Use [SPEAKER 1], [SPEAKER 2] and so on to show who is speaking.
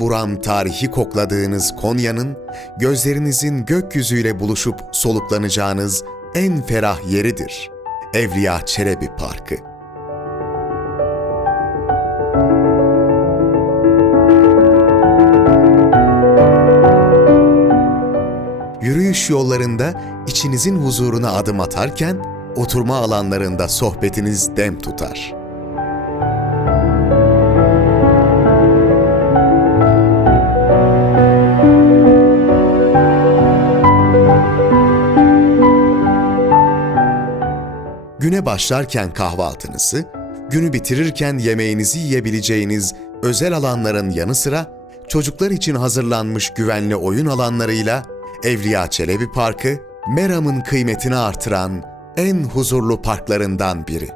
[SPEAKER 1] buram tarihi kokladığınız Konya'nın, gözlerinizin gökyüzüyle buluşup soluklanacağınız en ferah yeridir. Evliya Çelebi Parkı. Yürüyüş yollarında içinizin huzuruna adım atarken, oturma alanlarında sohbetiniz dem tutar. Güne başlarken kahvaltınızı, günü bitirirken yemeğinizi yiyebileceğiniz özel alanların yanı sıra çocuklar için hazırlanmış güvenli oyun alanlarıyla Evliya Çelebi Parkı, Meram'ın kıymetini artıran en huzurlu parklarından biri.